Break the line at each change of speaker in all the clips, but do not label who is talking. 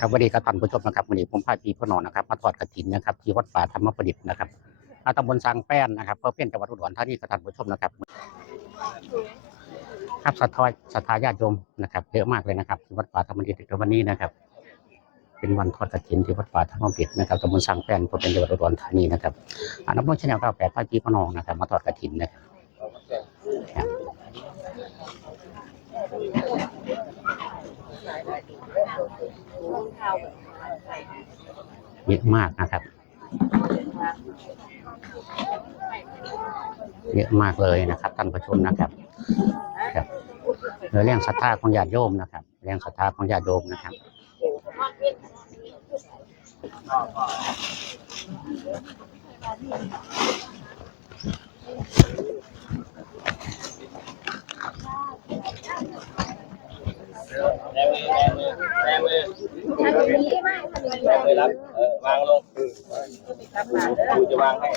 ครับวันนี้ก็ท่านผู้ชมนะครับวันนี้ผมพาพี่พ่อนองนะครับมาทอดกระถินนะครับที่วัดป่าธรรมประดิษฐ์นะครับอาตำบลสังแป้นนะครับเพื่อเพี้ยนจังหวัดอุดรธานีกับท่านผู้ชมนะครับ ครับสัทธาสัทาญาติโยมนะครับเยอะมากเลยนะครับที่วัดป่าธรรมประดิษฐ์ในวันนี้นะครับ เป็นวันทอดกระถินที่วัดป่าธรรมประดิษฐ์นะครับตำบลสังแป้นเพื่อเป็นจังหวัดอุดรธานีนะครับอาน้ำมันชแนลก็แปดพาพี่พ่อนองนะครับมาทอดกระถินนะครับ เยอะมากนะครับ เยอะมากเลยนะครับท่านผู้ชมนะครับครับเรื่องศรัทธาของญาติโยมนะครับเรื่องศรัทธาของญาติโยมนะครับ
แรงมือแรงมือแรงมือ
ทำอย่างนี้ไม่ทำอย่างนี้
แรงมือรับเออวางลงดูจะ วางให้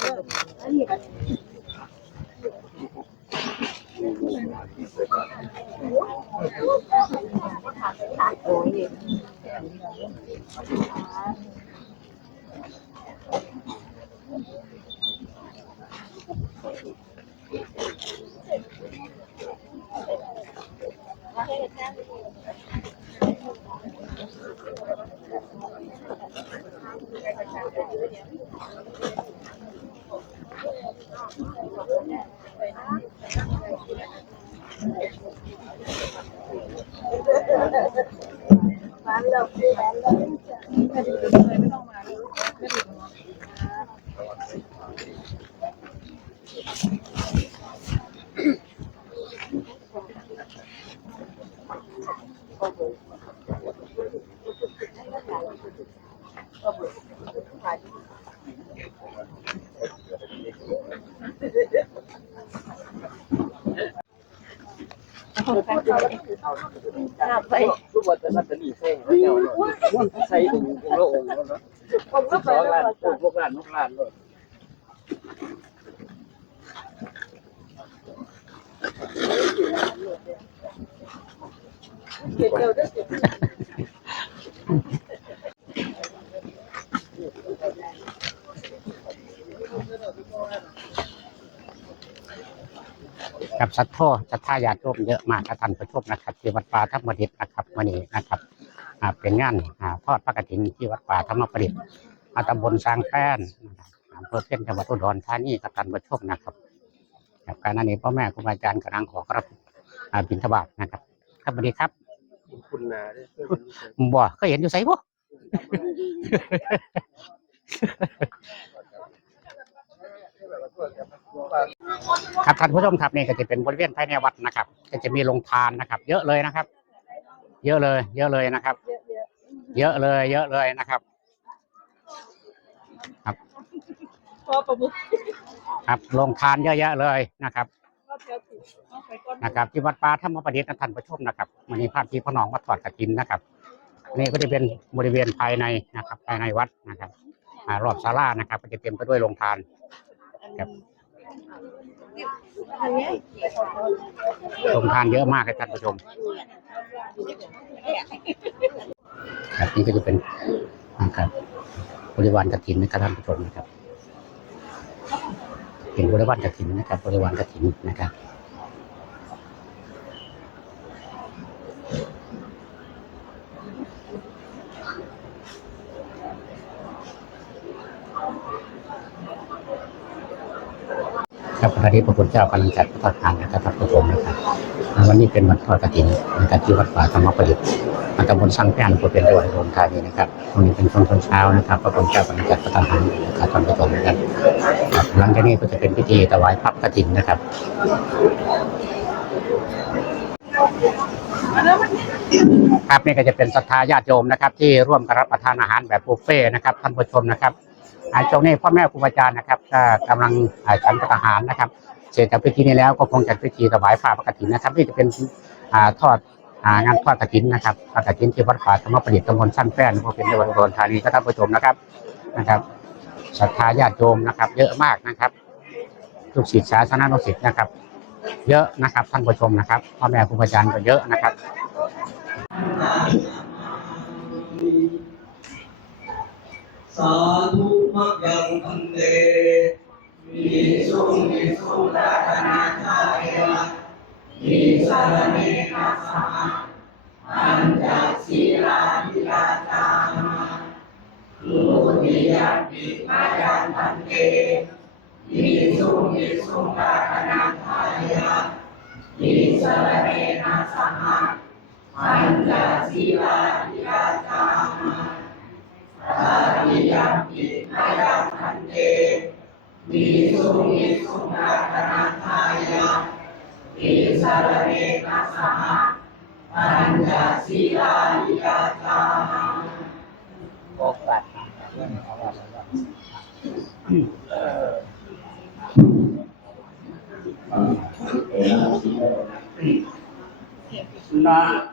ไป
รูปวัดเป็นมัตตลีเส้นเจ้าใช้ถุงพระองค์เนาะ
ผมก็ไปแล้
ล้านพวกล้านพวกล้านเลย
กั บสัทธาสัทธาญาติโยมเยอะมากครับท่านผู้ชมนะครับที่วัดป่าธรรมประดิษฐ์นะครับวันนี้นะครับอ่าเป็นงานอ่าทอดพระกฐินที่วัดป่าธรรมประดิษฐ์อาตำบลสร้างแป้นนะครับอำเภอเพี้ยนจังหวัดอุดรธานีกับท่านผู้ชมนะครับกับการนั้นนี้พ่อแม่ครูบาอาจารย์กำลังขอกรับอ่าบิณฑบาตนะครับครับสวัสดีครับ
คุณนาด้วย
บ่ก็เห็นอยู่ไสบ่ ครับท่านผู้ชมครับนี่ก็จะเป็นบริเวณภายในวัดนะครับ ก็จะมีโรงทานนะครับ เยอะเลยนะครับ เยอะเลย เยอะเลยนะครับ เยอะเลย เยอะเลยนะครับ
พอประมุข
ครับโรงทานเยอะแยะเลยนะครับ
นะ
ครับที่วัดป่าธรรมประดิษฐ์นะท่านผู้ชมนะครับวันนี้พาพี่พ่อน้องมาถอดกระถินนะครับนี่ก็จะเป็นบริเวณภายในนะครับ ภายในวัดนะครับรอบศาลานะครับ ก็จะเต็มไปด้วยโรงทานครับ
อันนี้
โรงทานเยอะมากครับท่านผู้ชมครับนี่ก็จะเป็นนะครับบริวารกฐินนะครับท่านผู้ชมนะครับเป็นบริวารกฐินนะครับบริวารกฐินนะครับ ครับพระเดชพระคุณเจ้ากำลังจัดพระทานนะครับท่านผู้ชมนะครับวันนี้เป็นวันทอดกฐินนะครับที่วัดป่าธรรมประดิษฐ์ตำบลสร้างแป้นอำเภอเป็นจังหวัดอุดรธานีนะครับวันนี้เป็นช่วงเช้านะครับพระคุณเจ้ากำลังจัดพระทานนะครับท่านผู้ชมนะครับหลังจากนี้ก็จะเป็นพิธีถวายพระกฐินนะครับครับนี่ก็จะเป็นศรัทธาญาติโยมนะครับ ที่ร่วมกันรับประทานอาหารแบบบุฟเฟ่ต์นะครับท่านผู้ชมนะครับ ช่วงนี้พ่อแม่ครูอาจารย์นะครับก็กำลังอ่าฉันพัฒอาหารนะครับ เสร็จจากพิธีนี้แล้วก็คงจัดพิธีถวายผ้าพระกฐินนะครับนี่จะเป็นอทอดงานทอดกฐินนะครับพระกฐินที่วัดป่าธรรมประดิษฐ์ตำบลสั้นแป้นอำเภอเป็นจังหวัดอุดรธานีก็ท่านผู้ชมนะครับนะครับศรัทธาญาติโยมนะครับ เยอะมากนะครับลูกศิษย์ศาสนานุศิษย์นะครับ เยอะนะครับท่านผู้ชมนะครับพ่อแม่ครูอาจารย์ก็เยอะนะครับ
สาธุมะยังพันเตมีสุมีสุรัตนาทายะมีสารเนนะสหะอันจักศีลาภิลาจามาลูติยัมปิมายังพันเตมีสุมีสุรัตนาทายะมีสาร มีสุมิสุนาคนาทายะมีสารเนนะสหะปัญจศีลานิยาจามา
โอกาสนะ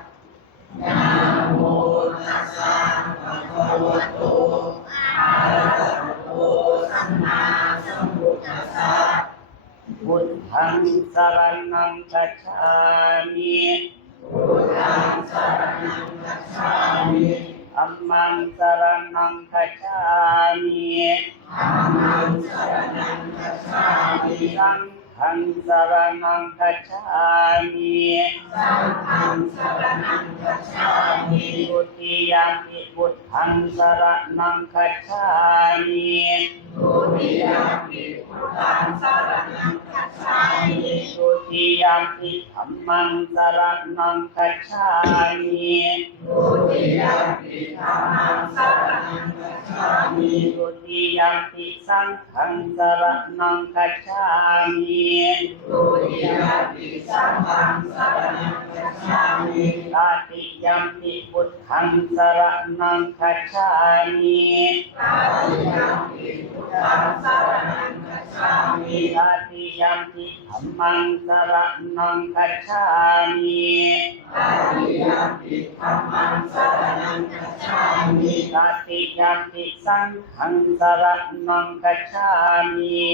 นะโมตัสสะภะคะวะโตอะระหะโตสัมมาสัมพุทธัสสะ
พุทธังสรณังคัจฉามิ
พุทธังสรณังคัจฉามิ
ธัมมังสรณังคัจฉามิ
ธัมมังสรณังคัจฉามิ
สังฆ งสรณังคัจฉามิ
สังฆังสรณังคัจฉามิ
ทุติยมปิพุทธังสรณังคัจฉามิ
ทุติยมปิพุทธังสรณังคัจฉามิ
ทุติยมปิธัมมังสรณังคัจฉามิ
ทุติยมปิธัมมังสรณังคัจฉามิ
ทุติยมปิสังฆังสรณังคัจฉามิ
ทุติยมปิสังฆังสรณังคัจฉามิ
ตาติยมปิพุทธังสรณังคัจฉามิ
ตาติยมปิพุธังสรณังคัจฉามิ
ตาติยัมปิธัมมังสรณังคัจฉามิ
ตาติยัมปิธัมมังสรณังคัจฉามิ
ตาติยัมปิสังฆังสรณังคัจฉามิ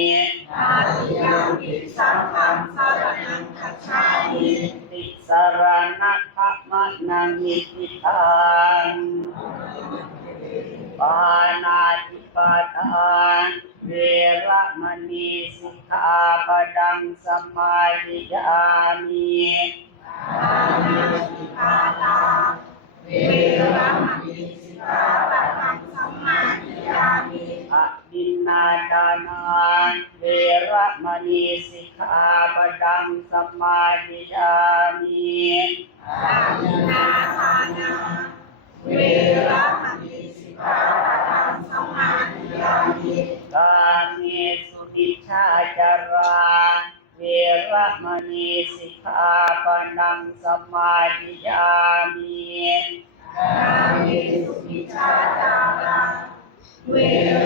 ตาติยัมปิสังฆังสรณังคัจฉามิ
ติสรณะขะมะนังนิพิทานปานาติ ปาทานเวระมณีสิกขาปดังสมาธิยามิ
ปานาติปาตาเวระมณีสิกขาปะทังสัมมาทิยามิ
อดินนาดานาเวระมณีสิกขาปดังสมาธิยามิ
อาทินาทานาเวระมณี สิกขาปะทังสัมาทิยามิ
กาเมสุติชาจาราเวระมณีสิกขาปดังสมาธิยามิ
กาเมสุมิชาจาราเว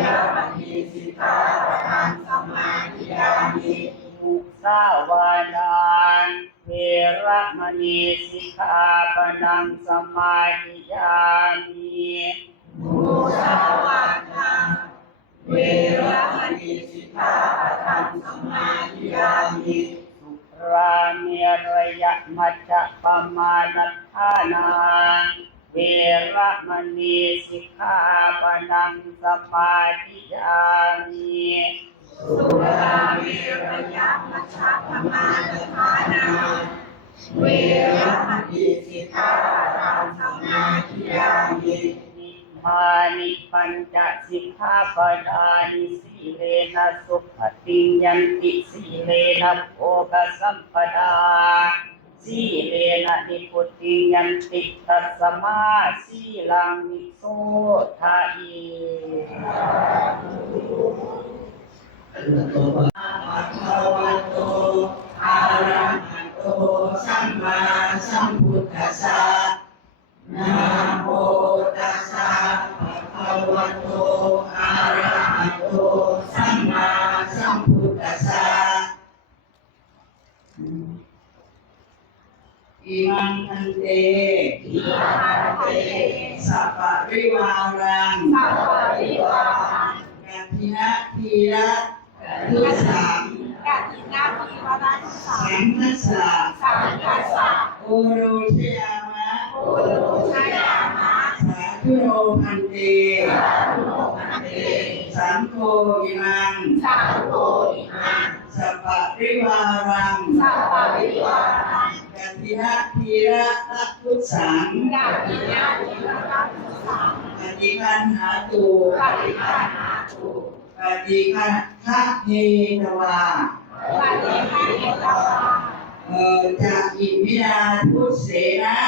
ระมณีสิกขาปะทังสมาทิยามิ
มุสาวาดานเวระมณีสิกขาปนังสมาธิยามิ
มุสาวาทาเวระมณีสิกขาปะทังสัมมาทิยามิ
สุราเมรยมัจจปมานัฏฐานาเวระมณีสิกขาปนังสมาธิยามิ
สุราเมรยมัชฌะปมาทฐานาเวระมณีสิกขาปะทังสัมมาทิยามิ
นิพพานิปัญจสิกขาปดานิสีเลนะสุขติยันติสีเลนะโภกสัมปดาสีเลนะนิพุติยันติตัสสมาสีลังวิโสทาอี
ภะคะวะโตอะระหะโตสัมมาสัมพุทธัสสะนะโมตัส สะภะคะวะโตอะระหะโตสั สังกะทิ
นาทีวรันสา
ปฏิคันหาตุ
ปฏิภาณาตุ
ปฏิคันทะเทตวา
ปฏิภาณตวา
เออจะอิมินาทุเสนะ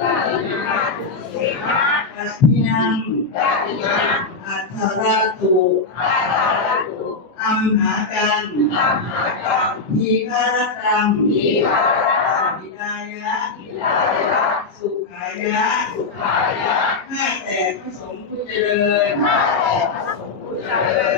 จา
กะทินาทุเสนา
กัตถินัง
กะทินัง
อัทรตุ
อาตาลตุ
อัมหากัน
ธรรมะกัง
ทีฆารตัง
ทีฆารตังา
ยะ
วิลายะ
สุขายะ
สุขายะ
ข้าแต่พระสงฆ์ผู้เจริญ
ข้าแต่พระสงฆ์ผู้เจริญ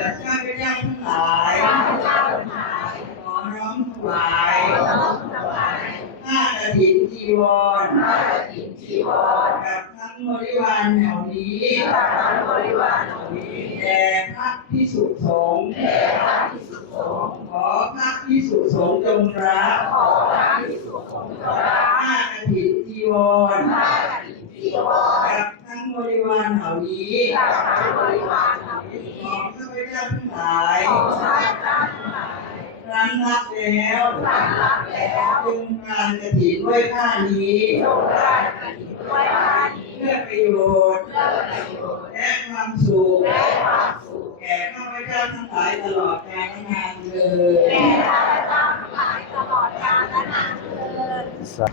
น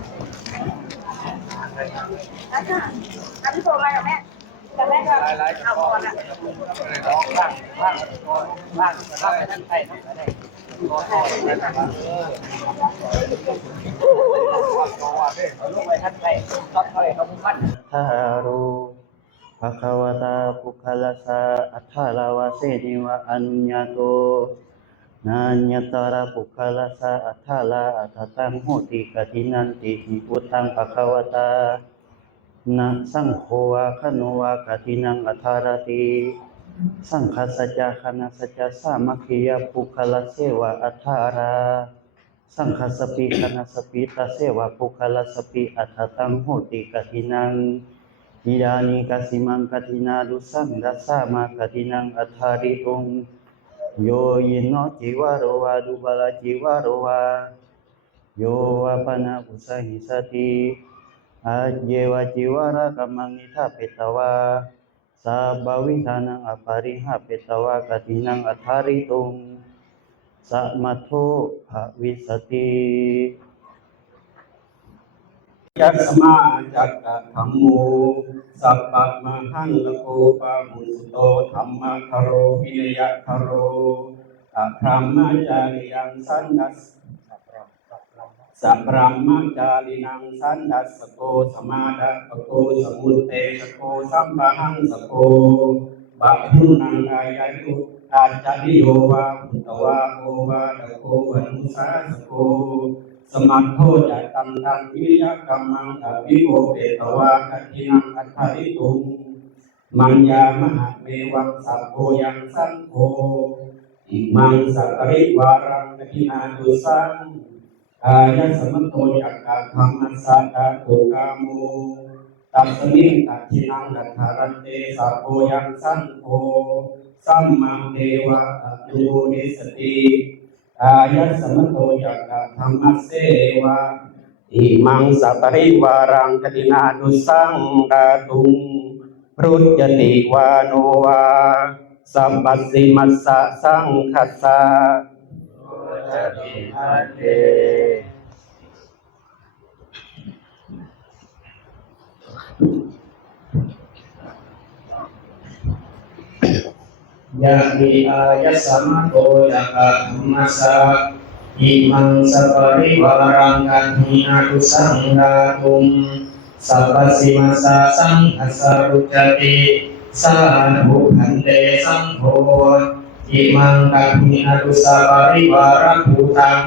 อาจารย์อันนี้โทรอะไรกับแม่กับแม่กับเอาก่อนอะ
ทารุภะคะวตาปุคละสะอัฏฐาราวาเสนิวะอัญญาโต นาญญตระปุคละสะอัฏฐาลาอัฏฐตังโหติกตินันติหิพุทธังภะคะวตานะสังโฆวะคโนวะกตินังอัฏฐารติสังฆสัจจะคณะสัจจสามัคคียปุคลเสวะอัฏฐาราสังฆสปิคณะสปิตาเสวะปุคลสปิอัฏฐตังโหติกตินังอิดานิกสิมังกตินาดุสังดัสสามากตินังอัฏฐาริอง โยยินโนจิวารวาดุบาลจิวารวาโยวะปนาอุสหิสติอาเยวะจิวารกัมมังนิทาเปตวาสัพพวิธานังอปาริหะเปตวากตินังอัฏฐาริตุงสัมมัทโธภวิสติ
ยัสมาจักกะธรรมโมสัพพะมหังโกปะมุสโตธรรมะคโรวินยะคโรอะพรหมจาริยังสันดัสสัพพะมจารินังสันดัสสโกสมาดะปะโกสมุตเตสโกสัมปะหังสโกบะทุนังอายายุอาจาริโยวะพุตวะโอวะตะโกวันุสาสโก สมัครโทจะตังตังวิริยกรรมังอภิโภเปตวาคัตินังอัตถิตุงมัญญามหาเมวังสัพโพยังสังโฆอิมังสัตริวารังกตินาตุสังอายสมโตจักกะธรรมสัตตะตุกาโมตัสมิงตัทินังดัทธารันเตสัพโพยังสังโฆสัมมาเทวะตุนิสติ อายะสมโตจักกะธรรมเสวะอิมังสัปริวารังกตินานุสังกาตุงรุจติวาโนวาสัมปัสสิมัสสะสังคัสสะ
อันเยะ
ติอายะสัมโตจักะธรรมสสะอิมังสปริวารังกัตถิอาตุสังฆาตุมสัพพสิมาสาสังฆสรุจติสาธุขันเตสังโฆอิมังกัตถิอาตุสัปริวารังภูตัง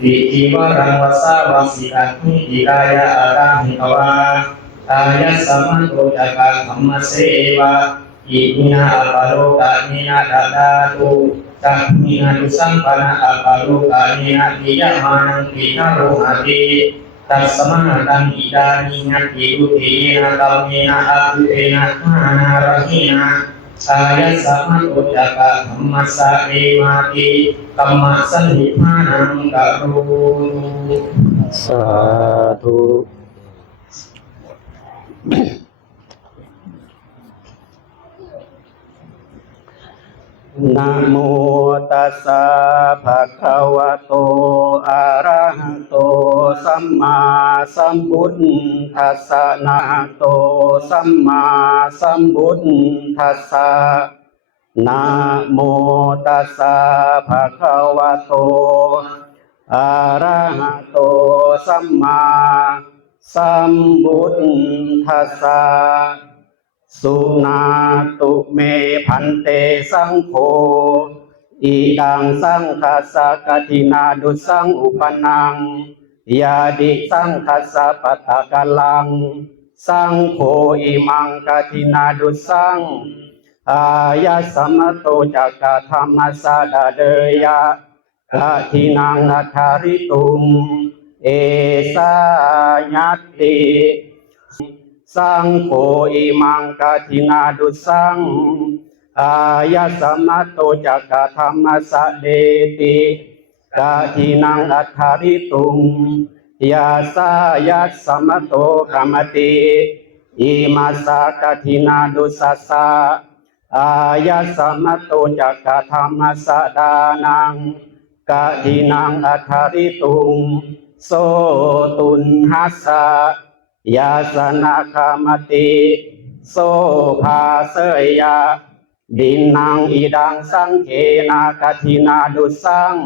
ติจิวรังวสาวาสิกัตถิติกายะอาราหิตวาอายะสัมโตจักะธรรมเสวะ Inya apaloka nina dadatu Tahmina dusampana apaloka nina tiya manang kita rohati Tasmanatang ida ningat ibu tina kamina aku tina mana rahina Saya sama ujaka kemasa emati Kemasan hipanang karunu
สาธุ นะ นะโมตัสสะภะคะวะโต อะระหะโต สัมมาสัมพุทธัสสะนะโต สัมมาสัมพุทธัสสะนะโมตัสสะภะคะวะโต อะระหะโต สัมมาสัมพุทธัสสะ สุนาตุเมพันเตสังโฆอีดังสังคัสสะกตินาดุสังอุปนังยาดิสังคัสสะปตะกะลัง สังโฆอิมังกตินาดุสังอายะสมโตจักกะธรรมสาดาเดยะกทินังอัทาริตุม เอสายติ สังโฆอิมังกาทินาดุสังอายะสมตโตจักกธรรมสะเดติกาทินังอัทธาริตุงยาสายัสสมตโตกรรมติอิมาสากาทินาดุสัสสะอายะสมตโตจักกธรรมสะดานังกาทินังอัทธาริตุงโสตุนหัสสะ ยาสนาคามติโสภาเสยยาดินนางอีดังสังเขนากทินาดุสัง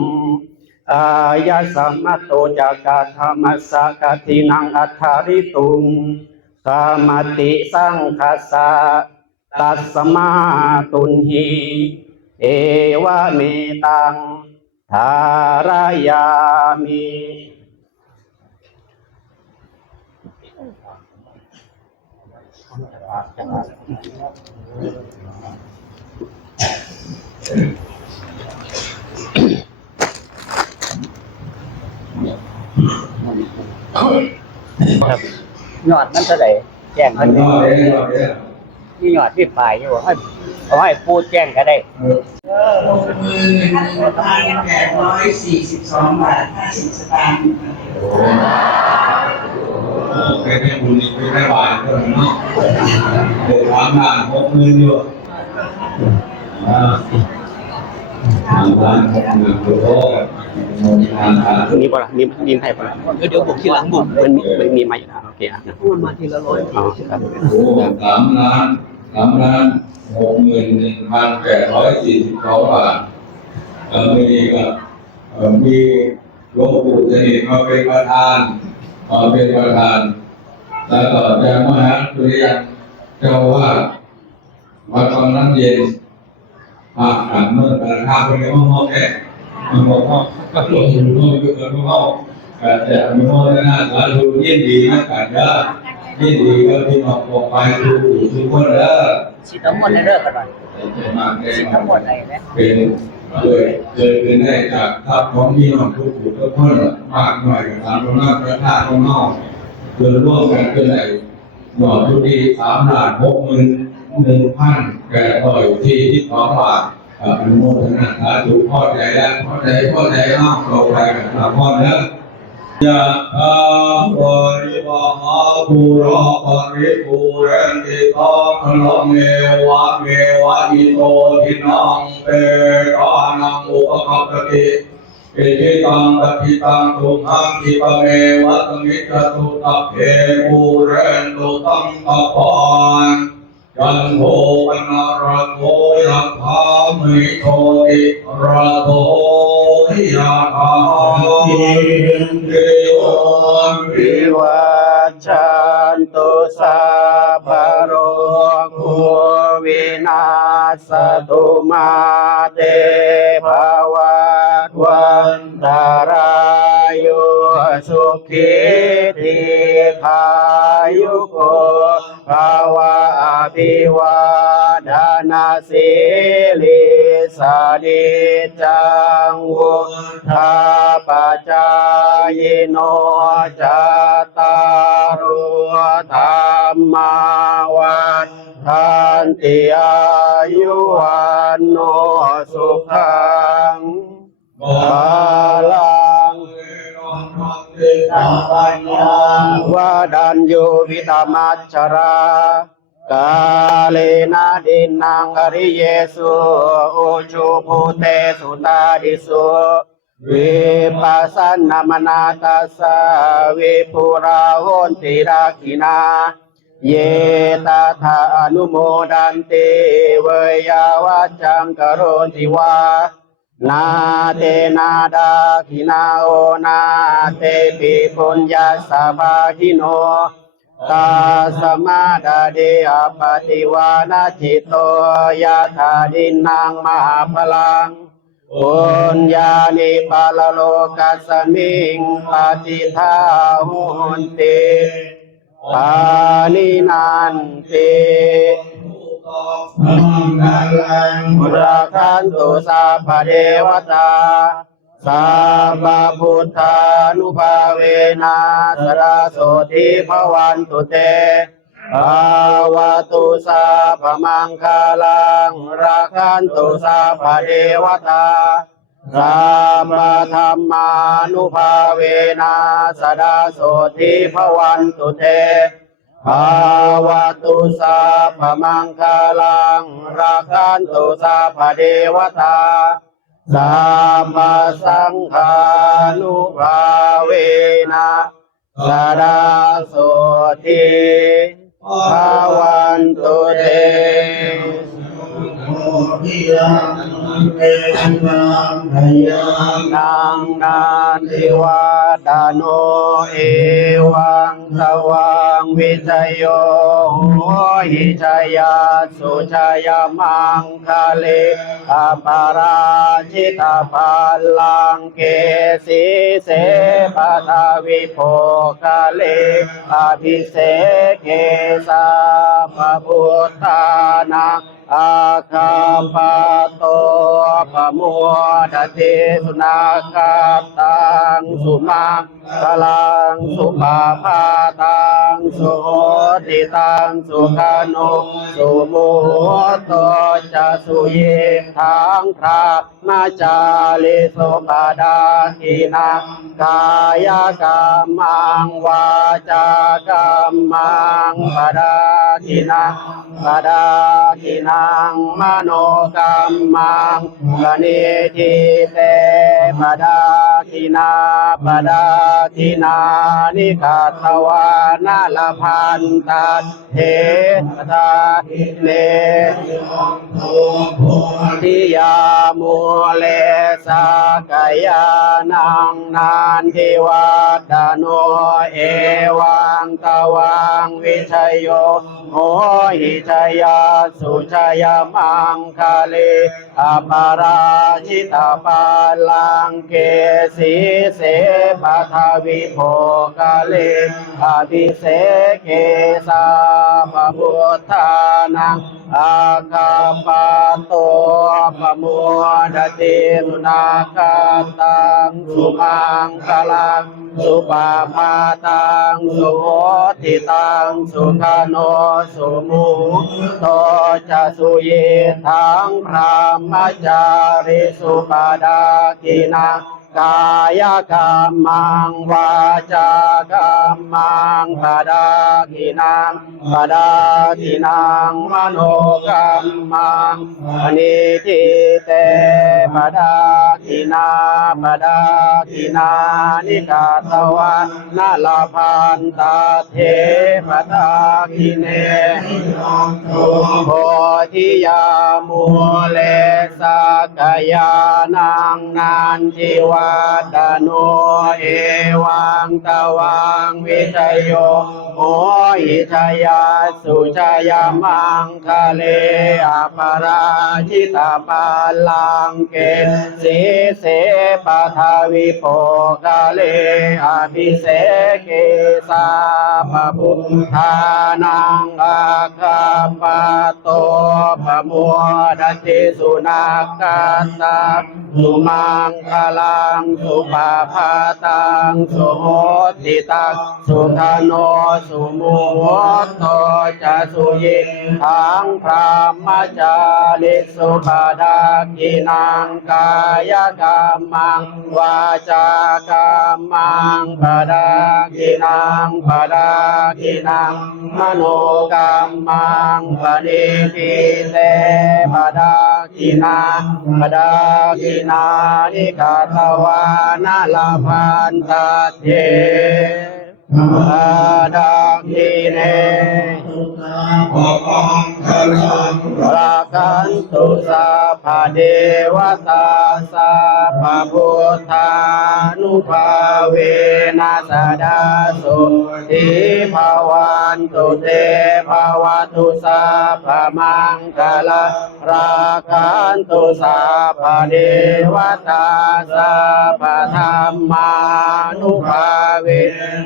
อายาสัมมโตจักาธรรมสักทินังอัทธาริตุงกามติสังคสะตัสมาตุนหีเอวเมตังทารายามิ
ยอดมันเท่าไหร่แจ้งมันนี่ยอดที่ปลายอยู่ให้เอาให้พูดแจ้งก็ได้
หกหมื่นพันแปดร้อยสี่สิบสองบาทห้าสิบสตางค์
เป็นให้บุญอีกเป็นให้บาทก็เนาะเดือดร้อนงานหกหมื่นอยู่อ่าทางร้านหกหมื่นตัวโตทางการ
มีปะล่ะมีมีไทยปะล่ะ
เดี๋ยวผมทีหลังบุก
มันมีมันมีมาอยู่นะโอเคอะ
พูดมาทีละร้อย
อ๋อครับ
โอ้สามล้านสามล้านหกหมื่นหนึ่งพันแปดร้อยสี่สิบสองบาทมีก็เออมีหลวงปู่สนิทมาเป็นประธาน มาเป็นประธาน แล้วก็จะมหาสุริยัเจ้าว่าวัดกำลังเย็นพระขันเมื่อการข้าไปในห้องห้องแค่มันบอกว่าก็หลวงปู่ก็คือการห้องแต่ไม่ห้องนะสาธุยินดีนะกันเด้อยินดีก็พี่น้องบอกไปทุกทุกคนเด้อ
ฉีดทั้งหมดในเลิกกันหน่อย
เป็นมากเอ
ฉี
ง
ดทั้งหมดในนะ
เป็น เกิดเกิดขึ้นได้จากทัพของพี่น้องทุกผู้ทุกคนมากหน่อยกับทามตรงนั้นพระธาตุของนอกเกิดร่วมกันเป็นได้หน่อทุดีสามล้านหกหมื่นหนึ่งพันแก่ต่อยที่ที่ของบาทอนุโมทนาสาธุพ่อใจแล้วพ่อใจพ่อใจเล่าเราไปกับพ่อเนอะ ยะถาวาริวหาภูราปริภูเรนติตาคลเมวะเมวะอิโตทินังเปตานังอุปกัปติ
ปิจิตังปฏิตังตุทังกิปเมวัตมิจตุตะเพปูเรนตุตังกปอนยันโทปนาระโทยัคขามิโทติระโท ยะถาทิเทวันวิ
วิวัชชันตุสัพพะโรโควินาสตุมา สุขิติขายุโกภาวะอภิวาดานาสิลิสานิจังวุธาปจายโนจัตตารธรรมาวันทันติอายุวันโนสุขังบาลัง สัมปัญญาวาดันโยวิตามัจฉรากาเลนะดินังอริเยสุโอชุภูเตสุตาดิสุวิปัสสนามนาตัสสะวิปุราโหนติราคินาเยตถาอนุโมดันติเวยาวัจจังกโรติวา นาเตนาดาคินาโอนาเตปิปุญญาสภาคิโนตาสมาดาเดอปฏิวานาจิตโตยาธาดินนางมหาพลังปุญญาณิปาลโลกัสสมิงปฏิทาหุนติปานินันติ ราคันตุสัพเทวตาสัพพะพุทธานุภาเวนะสราโสติภวันตุเตภาวะตุสัพมังคาลังราคันตุสัพเทวตาสัพพะธรรมานุภาเวนะสราโสติภวันตุเต ภาวะตุสัพพมังคาลังราคันตุสัพพเทวตาสัพพสังฆานุภาเวนะสดาโสทิภาวันตุเตนางนานทิวาดา โนเอวังสวังวิจโยโหหิชยาสุชยามังคะเลอปาราชิตาปัลลังเกสีเสปทาวิโภคาเลอภิเสเกสาปพุทธานัง อาคาปะโตปะมัวดเทสุนาคาตังสุมาคลังสุปาพาตังสุโหติตังสุขโนสุโมโตจะสุเยทังพระมาจาลิสุปดากินังกายกรรมังวาจากรรมังปดากินังปดากินัังมโนกรรมังกนิทิเตปดากินาปดากินานิกาตวานาลพันตัดเทตาเนทิยามูเลสากายานังนานทิวัดาโนเอวังตวังวิชโยโหหิชยาสุชายมังคาเลอปาราชิตาปาลังเกสีเสปทวิโภคาเลอภิเสเกสาปพุทธานัง อาคาปะโตปะมัวดติสุนาคาตังสุมังคลังสุปาพาตังสุโหติตังสุขโนสุมุโตจะสุเยทังพรหมจาริสุปดากินา กายกรรมังวาจากรรมังปดากินังปดากินังมโนกรรมังอนิทิเตปดากินาปดากินานิกาตวานาลาพันตาเทปตากิเนโพธิยามูเลสกยานังนันทิวัตโนเอวังตวังวิทยโยโหอิชยาสุชยามังคะเลอปราชิตาปาลังเกสีเสปทาวิโปกาเลอภิเสเกสาปพุทธานังอาคาปะโตปมัวดัจติสุนักตา สุมังคลังสุปาพาตังสุโหติตักสุขโนสุมุตโตจะสุยิทังพรามจาริสุปาดากินังกายกรรมังวาจากรรมังปดากินังปดากินังมโนกรรมังปณิทิเตปดากินาปดากินนานิกาตวานาลาพันตาเทปดากิเน
ปกป้องเธอรัง
รากันตุสาภาเดวตาสาภาพุทธานุภาเวนัสดาสุทิภาวันตุเตภาวตุสาภามังคลารากันตุสาภาเดวตาสาภาธรรมานุภาเว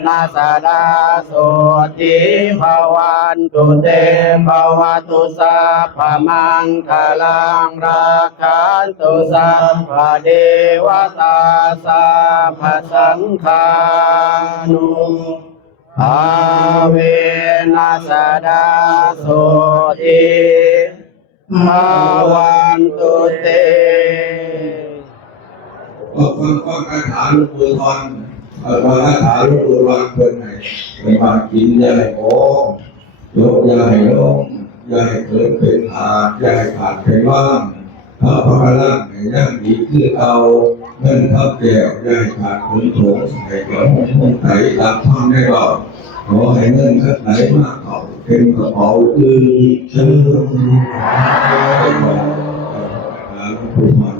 นัสดาสุทิภาวันตุเตภาวตุสาภามังคลังราคันตุสัพพเดวตาสาภสังฆานุอาเวนัสดาโสติภาวันตุเต
ก็ฟังฟังคาถาหลูกปู่ทอนคาถาหลูกปู่วางเพิ่นให้เป็นมากินอย่าให้โอ้ ยกอย่าให้ลงอย่าให้เกิดเป็นขาดอย่าให้ขาดเป็นว่างถ้าพระล่างให้ยังดีคือเอาเงินทับแก้วย่าให้ขาดผลถงให้เกิดห้องไถตามท่อนได้บ่ขอให้เงินข้างไหนมากเขาเป็นกระเป๋าอึ้งเชิญหา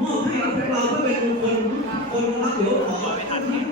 มอบให้กับ
พวกเราเพื่อเป็
นมงคลคนรักเดี๋ยวขอท่านที่